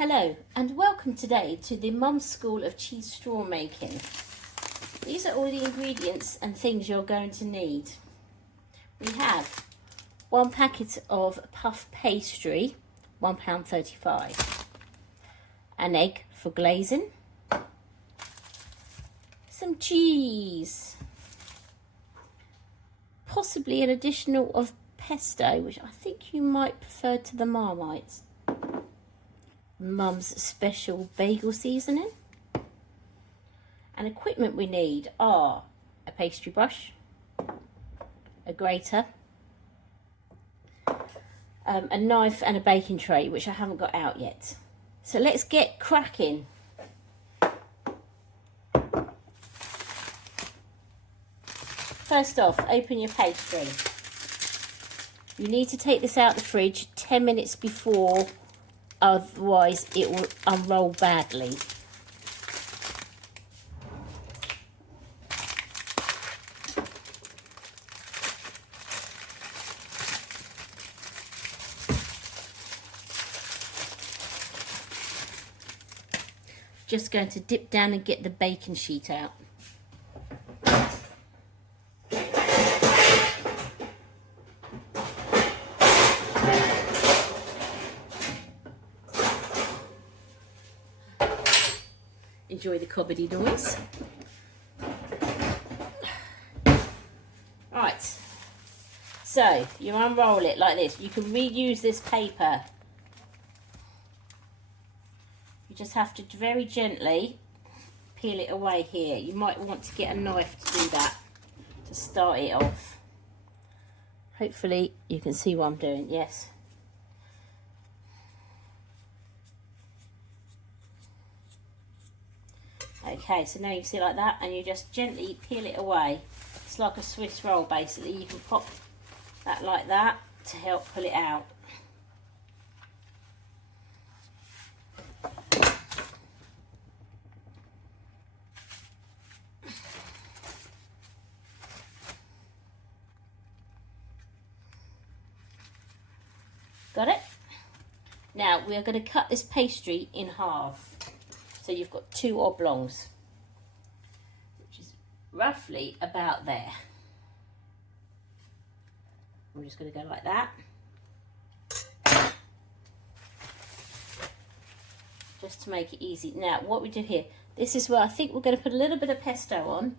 Hello and welcome today to the Mum's School of Cheese Straw Making. These are all the ingredients and things you're going to need. We have 1 packet of puff pastry, £1.35, an egg for glazing, some cheese, possibly an additional of pesto, which I think you might prefer to the Marmite, Mum's special bagel seasoning, and equipment we need are a pastry brush, a grater, a knife and a baking tray, which I haven't got out yet. So let's get cracking. First off, open your pastry. You need to take this out of the fridge 10 minutes before, otherwise it will unroll badly. Just going to dip down and get the baking sheet out. Enjoy the cobbedy noise. Right, so you unroll it like this. You can reuse this paper. You just have to very gently peel it away here. You might want to get a knife to do that, to start it off. Hopefully you can see what I'm doing, yes. Okay, so now you see like that, and you just gently peel it away. It's like a Swiss roll basically. You can pop that like that to help pull it out. Got it? Now we are going to cut this pastry in half. So you've got 2 oblongs, which is roughly about there. I'm just going to go like that. Just to make it easy. Now what we do here, this is where I think we're going to put a little bit of pesto on,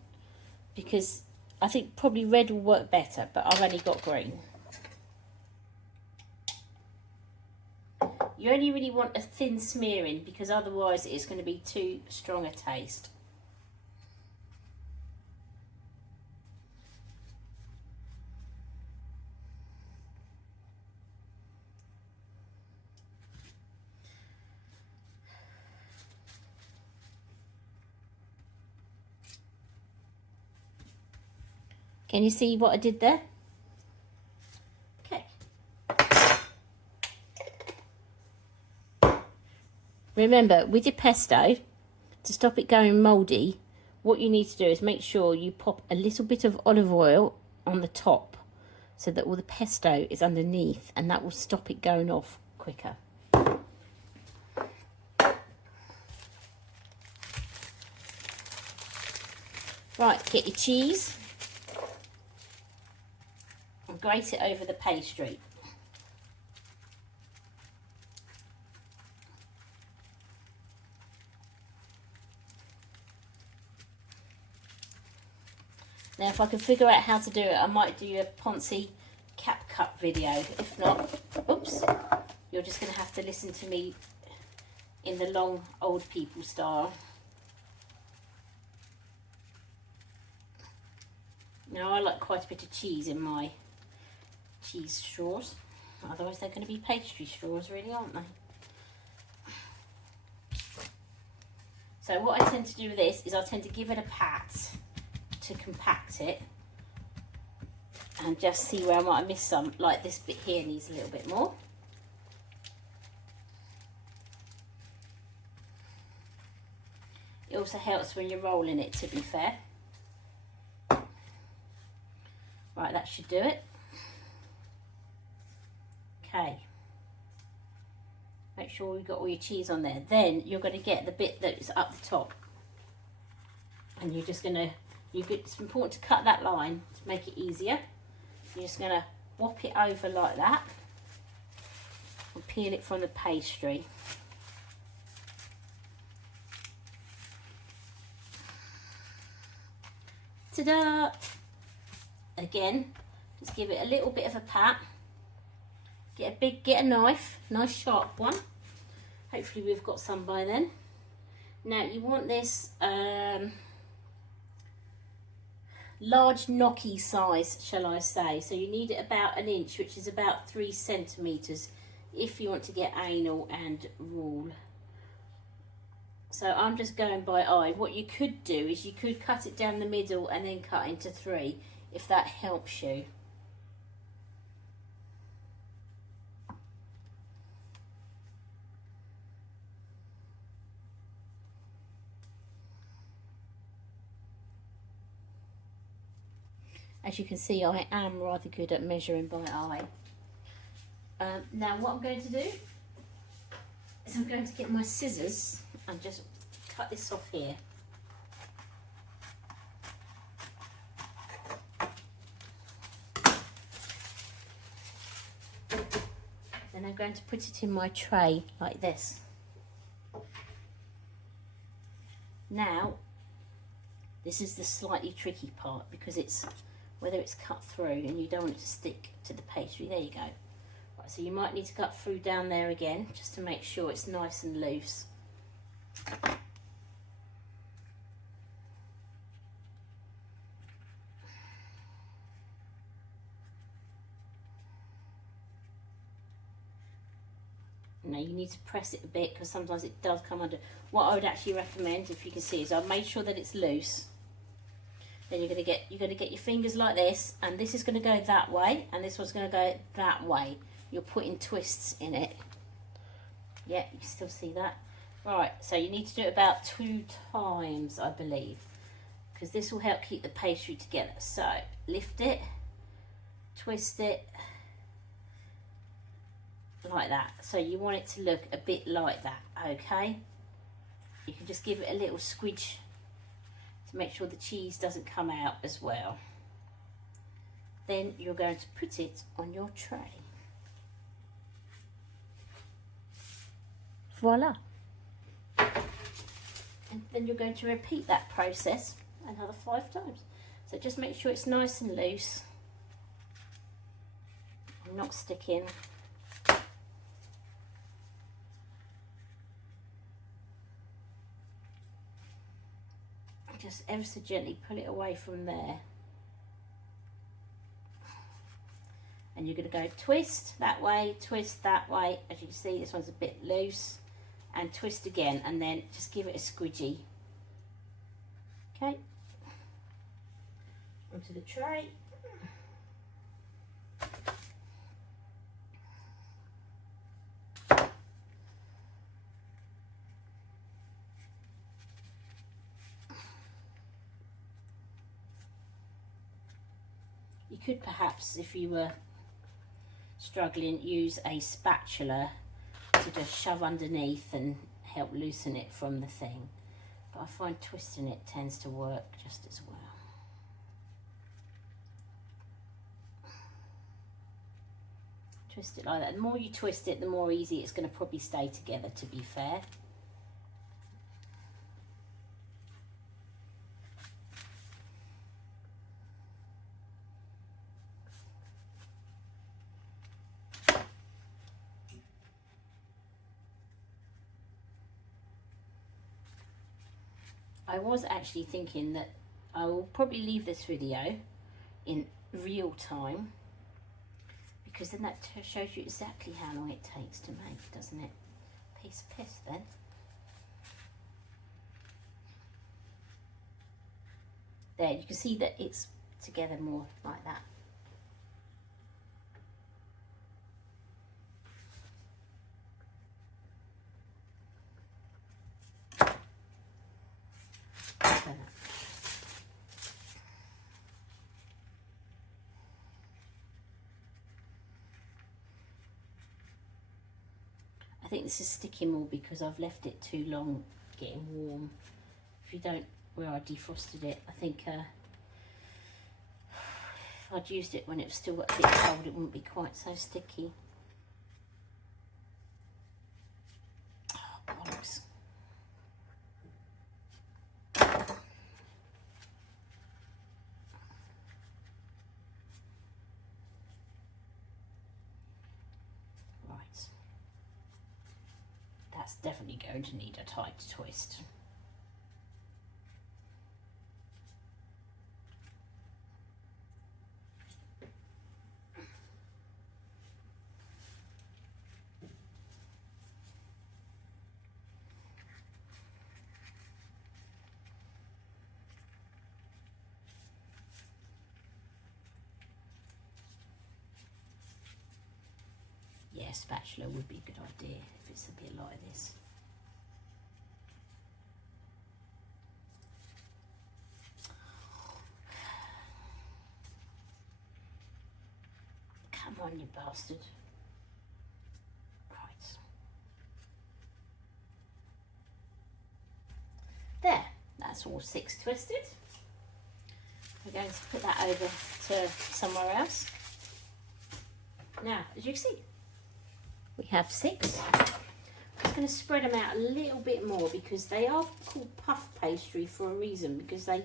because I think probably red will work better, but I've only got green. You only really want a thin smearing, because otherwise it's going to be too strong a taste. Can you see what I did there? Remember, with your pesto, to stop it going mouldy, what you need to do is make sure you pop a little bit of olive oil on the top so that all the pesto is underneath, and that will stop it going off quicker. Right, get your cheese and grate it over the pastry. Now, if I can figure out how to do it, I might do a Ponzi cap cut video. If not, oops, you're just going to have to listen to me in the long old people style. Now, I like quite a bit of cheese in my cheese straws. Otherwise, they're going to be pastry straws, really, aren't they? So what I tend to do with this is I tend to give it a pat to compact it, and just see where I might have missed some. Like this bit here needs a little bit more. It also helps when you're rolling it, to be fair. Right, that should do it. Okay. Make sure you've got all your cheese on there. Then you're going to get the bit that is up the top. And you're just going to, it's important to cut that line to make it easier. You're just going to whop it over like that and peel it from the pastry. Ta-da! Again, just give it a little bit of a pat. Get a knife, nice sharp one. Hopefully we've got some by then. Now you want this large gnocchi size, shall I say. So you need it about 1 inch, which is about 3 centimetres if you want to get anal and rule. So I'm just going by eye. What you could do is you could cut it down the middle and then cut into 3, if that helps you. As you can see, I am rather good at measuring by eye. Now what I'm going to do is I'm going to get my scissors and just cut this off here. Then I'm going to put it in my tray like this. Now, this is the slightly tricky part, because it's whether it's cut through and you don't want it to stick to the pastry. There you go. Right, so you might need to cut through down there again, just to make sure it's nice and loose. Now you need to press it a bit, because sometimes it does come under. What I would actually recommend, if you can see, is I've made sure that it's loose. Then you're going to get your fingers like this, and this is going to go that way, and this one's going to go that way. You're putting twists in it. Yeah, you can still see that. Right, so you need to do it about 2 times, I believe, because this will help keep the pastry together. So lift it, twist it like that. So you want it to look a bit like that, okay? You can just give it a little squidge to make sure the cheese doesn't come out as well. Then you're going to put it on your tray. Voila. And then you're going to repeat that process another 5 times. So just make sure it's nice and loose, and not sticking. Just ever so gently pull it away from there. And you're going to go twist that way, twist that way. As you can see, this one's a bit loose. And twist again, and then just give it a squidgy. Okay. Onto the tray. You could perhaps, if you were struggling, use a spatula to just shove underneath and help loosen it from the thing. But I find twisting it tends to work just as well. Twist it like that. The more you twist it, the more easy it's going to probably stay together, to be fair. I was actually thinking that I will probably leave this video in real time, because then that shows you exactly how long it takes to make, doesn't it? Piece of piss then. There, you can see that it's together more like that. I think this is sticking more because I've left it too long getting warm. If you don't, where I defrosted it, I think if I'd used it when it was still a bit cold, it wouldn't be quite so sticky. Oh, bollocks. Right. That's definitely going to need a tight twist. Yeah, spatula would be a good idea if it's a bit like this. Come on, you bastard. Right. There, that's all 6 twisted. We're going to put that over to somewhere else. Now, as you can see, we have 6. I'm just going to spread them out a little bit more because they are called puff pastry for a reason, because they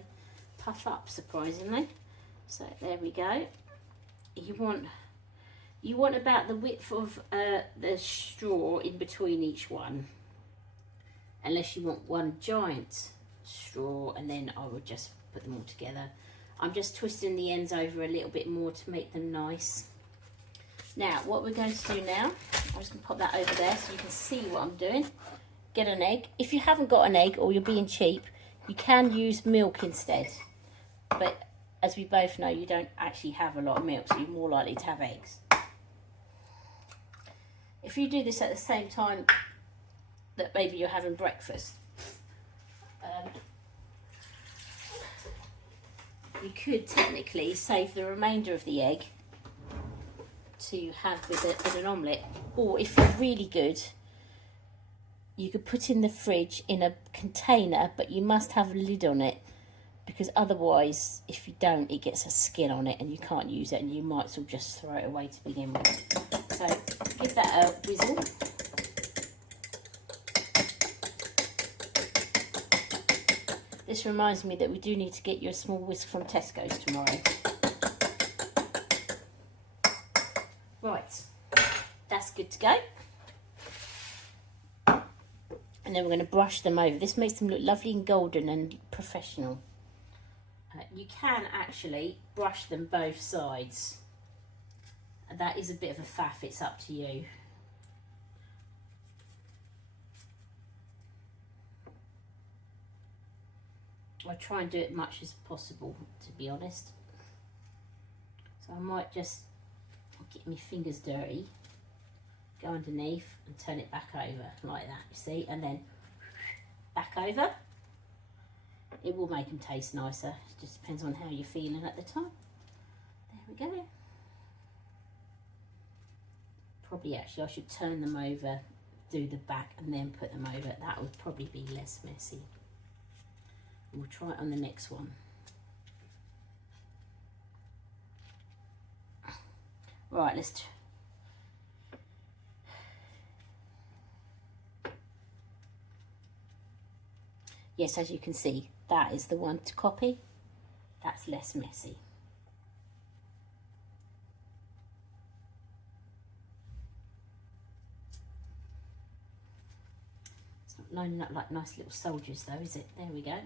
puff up surprisingly. So there we go. You want about the width of the straw in between each one, unless you want one giant straw, and then I would just put them all together. I'm just twisting the ends over a little bit more to make them nice. Now, what we're going to do now, I'm just going to pop that over there so you can see what I'm doing. Get an egg. If you haven't got an egg or you're being cheap, you can use milk instead. But as we both know, you don't actually have a lot of milk, so you're more likely to have eggs. If you do this at the same time that maybe you're having breakfast, you could technically save the remainder of the egg to have with an omelette, or if you're really good, you could put in the fridge in a container, but you must have a lid on it, because otherwise, if you don't, it gets a skin on it and you can't use it, and you might as well just throw it away to begin with. So give that a whizzle. This reminds me that we do need to get you a small whisk from Tesco's tomorrow. Right, that's good to go. And then we're going to brush them over. This makes them look lovely and golden and professional. You can actually brush them both sides. That is a bit of a faff, it's up to you. I try and do it much as possible, to be honest. So I might just get my fingers dirty, go underneath and turn it back over like that, you see, and then back over. It will make them taste nicer. It just depends on how you're feeling at the time. There we go. Probably actually I should turn them over, do the back and then put them over. That would probably be less messy. We'll try it on the next one. Right, let's yes, as you can see, that is the one to copy. That's less messy. It's not lining up like nice little soldiers though, is it? There we go.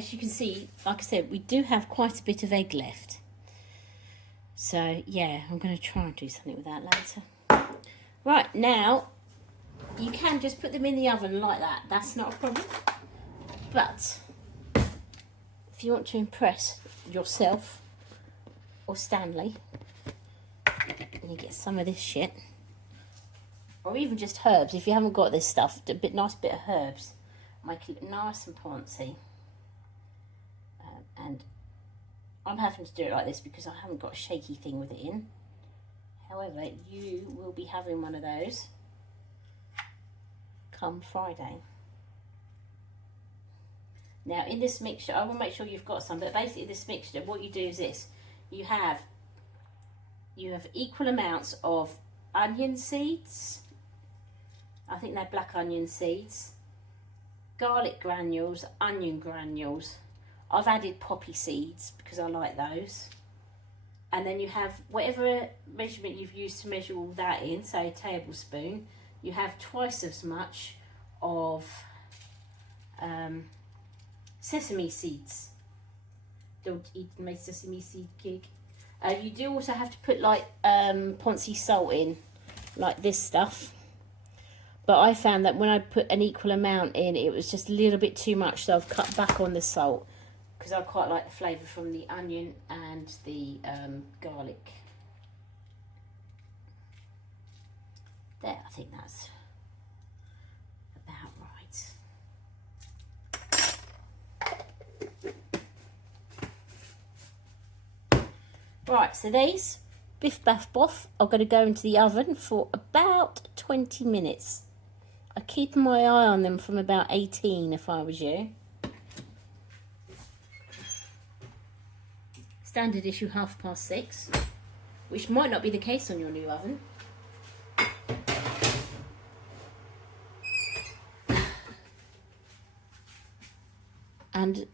as you can see, like I said, we do have quite a bit of egg left. So yeah, I'm going to try and do something with that later. Right, now you can just put them in the oven like that. That's not a problem. But if you want to impress yourself or Stanley, you get some of this shit. Or even just herbs. If you haven't got this stuff, a nice bit of herbs. Make it look nice and poncy. And I'm having to do it like this because I haven't got a shaky thing with it in. However, you will be having one of those come Friday. Now in this mixture, I will make sure you've got some, but basically this mixture, what you do is this. You have equal amounts of onion seeds. I think they're black onion seeds. Garlic granules, onion granules. I've added poppy seeds because I like those. And then you have whatever measurement you've used to measure all that in, say a tablespoon, you have twice as much of sesame seeds. Don't eat my sesame seed cake. You do also have to put like Ponzi salt in, like this stuff. But I found that when I put an equal amount in, it was just a little bit too much, so I've cut back on the salt. Because I quite like the flavour from the onion and the garlic. There, I think that's about right. Right, so these Biff Baff Boff are going to go into the oven for about 20 minutes. I keep my eye on them from about 18 if I was you. Standard issue 6:30, which might not be the case on your new oven. And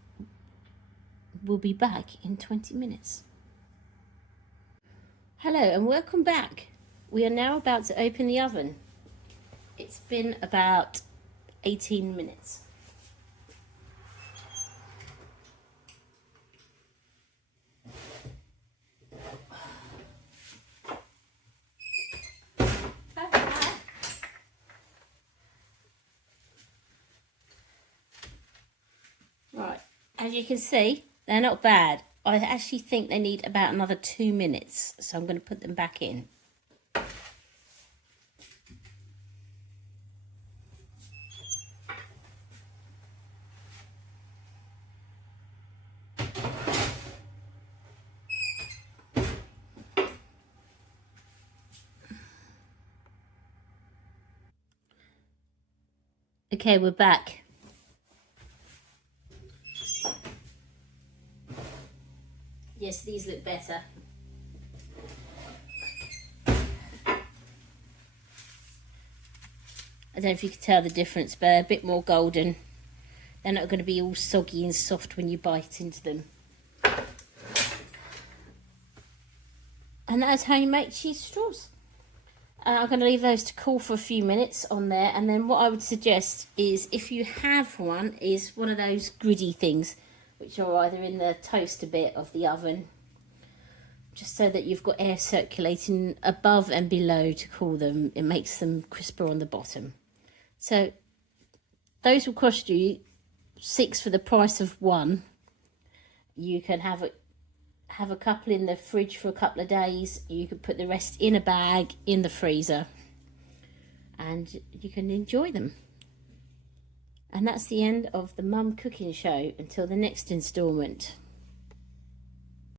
we'll be back in 20 minutes. Hello and welcome back. We are now about to open the oven. It's been about 18 minutes. Right, as you can see, they're not bad. I actually think they need about another 2 minutes, so I'm going to put them back in. Okay, we're back. Yes, these look better. I don't know if you can tell the difference, but they're a bit more golden. They're not going to be all soggy and soft when you bite into them. And that is how you make cheese straws. I'm going to leave those to cool for a few minutes on there, and then what I would suggest is, if you have one, is one of those griddy things, which are either in the toaster bit of the oven, just so that you've got air circulating above and below to cool them. It makes them crisper on the bottom. So those will cost you 6 for the price of 1. You can have a couple in the fridge for a couple of days. You could put the rest in a bag in the freezer and you can enjoy them. And that's the end of the Mum Cooking Show. Until the next instalment.